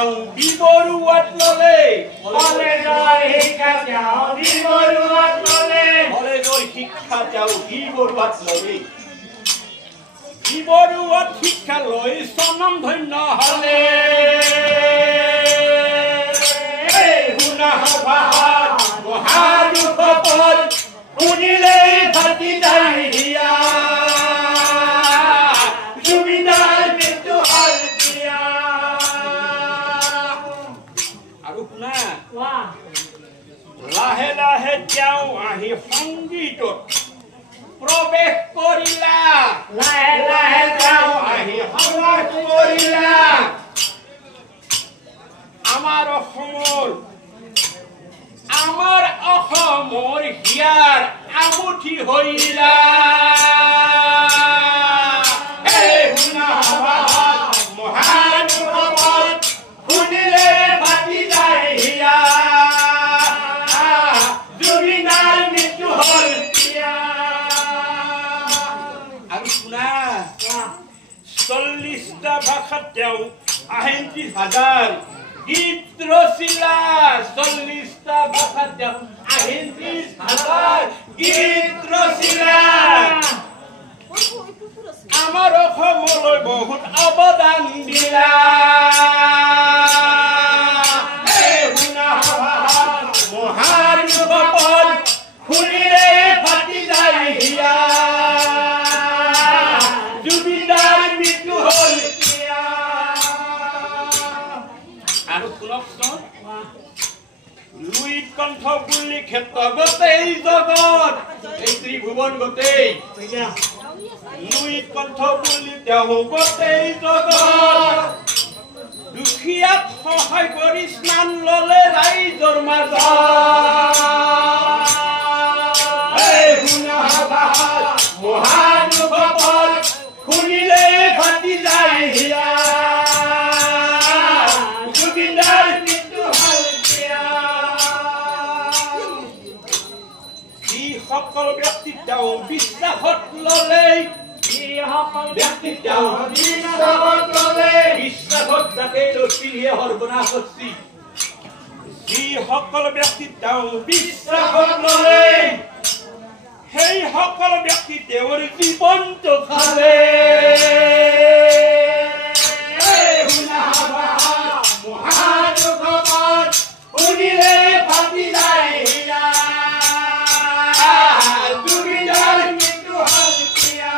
তেওঁ বিবৰুৱাত ললে কলেজৰ শিক্ষা তেওঁ বিবৰুৱাত ললে কলেজৰ শিক্ষা তেওঁ বিবৰুৱাত ললে বিবৰুৱাত শিক্ষা লৈ স্বনাম ধন্য হলে শুনা সভাত মহানুভৱত শুনিলে ভাতি যায় হিয়া জুবিনাৰ মৃত্যু হল দিয়া আৰু শুনা লাহে লাহে তেওঁ আহি সংগীতত প্ৰৱেশ কৰিলা লাহে লাহে তেওঁ আহি সমাজ কৰিলা আমাৰ অসমৰ হিয়াৰ আমুঠি হৈলা মহানুভৱত শুনিলে ভাতি যায় হিয়া জুবিনাৰ মৃত্যু হল দিয়া আৰু শুনা 40টা ভাষাত তেওঁ 38,000 গীত ৰচিলা 40টা ভাষাত তেওঁ 38,000 গীত ৰচিলা আমাৰ অসমলৈ বহুত অৱদান দিলা মহানুভৱত শুনিলে ভাতি যায় হিয়া জুবিনাৰ মৃত্যু হল দিয়া আৰু শুনকচোন লুইত কণ্ঠ বুলি ক্ষেত্ৰ গোটেই জগত এই ত্ৰিভুৱন গোটেই লুইত কণ্ঠ বুলি তেওঁ গোটেই জগত দুখীয়াক সহায় কৰি স্নান ললে ৰাইজৰ মাজত মহানুভৱত শুনিলে ভাতি যায় হিয়া জুবিনাৰ মৃত্যু হল দিয়া যিসকল ব্যক্তি তেওঁ বিশ্বাসত ললে বিশ্বাসত যাতে ৰচিলিয়ে সৰ্বনাশ হৈছি যিসকল ব্যক্তি তেওঁ বিশ্বাসত ললে সেই সকল ব্যক্তি তেওঁৰ জীৱনটো খালে মহানুভৱত শুনিলে ভাতি যায় হিয়া জুবিনাৰ মৃত্যু হল দিয়া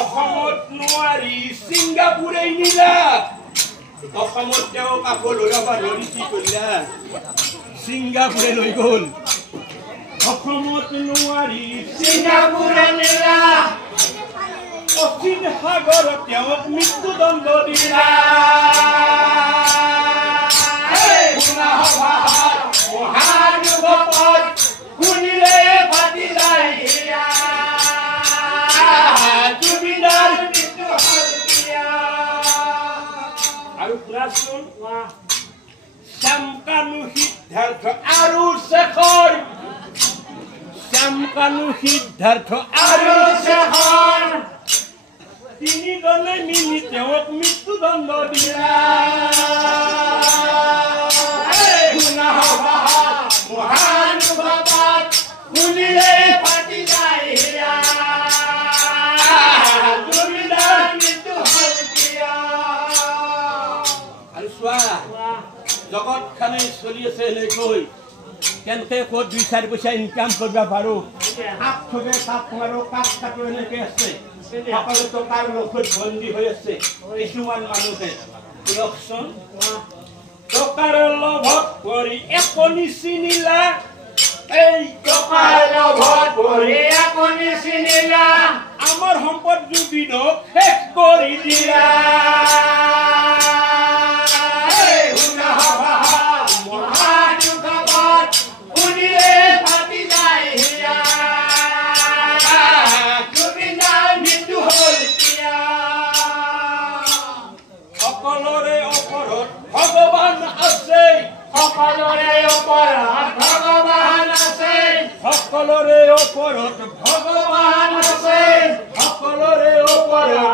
অসমত নোৱাৰি ছিংগাপুৰে নিলা অসমত তেওঁ কাপোৰ লৈ কি কৰিলা ছিংগাপুৰে লৈ গল অসমত নোৱাৰি ছিংগাপুৰে নিলা অচিন সাগৰত তেওঁক মৃত্যুদণ্ড দিলা মহানুভৱত শুনিলে ভাতি যায় হিয়া জুবিনাৰ মৃত্যু হল দিয়া আৰু শুনাচোন শ্যামকানু সিদ্ধাৰ্থ আৰু শেখৰ শ্যামকানু সিদ্ধাৰ্থ আৰু শেখৰ তিনিজনে মিলি তেওঁক মৃত্যুদণ্ড দিলা মহানুভৱত শুনিলে ভাতি যায় হিয়া জুবিনাৰ মৃত্যু হল দিয়া আৰু চোৱা জগত খানে চলি আছে এনেকৈ কেনেকে ক'ত 2-4 পইচা ইনকাম কৰিব পাৰো হাত থগে কাপ মাৰো কাপ কাটো এনেকে আছে সকলো টকাৰ লগত বন্দী হৈ আছে কিছুমান মানুহে লক্ষণ টকাৰ লোভত পৰি একনি চিনিলা এই টকাৰ লোভত পৰি একনি চিনিলা আমাৰ সম্পদ জুবিনক শেষ কৰি দিলা মহানুভৱত শুনিলে ভাতি যায় হিয়া জুবিনাৰ মৃত্যু হল দিয়া সকলোৰে ওপৰত ভগৱান আছে সকলোৰে ওপৰত ভগৱান আছে সকলোৰে ওপৰত ভগৱান আছে সকলোৰে ওপৰত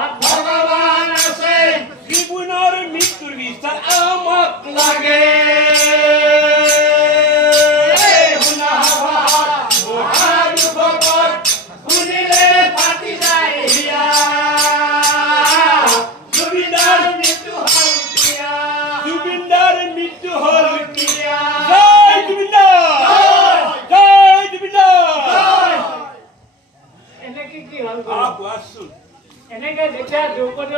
মৃত্যু হল কিয়া জয় জুবিন্দাৰ জয় জুবিন্দাৰ এনেকে কি হল কোৱাচোন এনেকে যেতিয়া দ্ৰৌপদী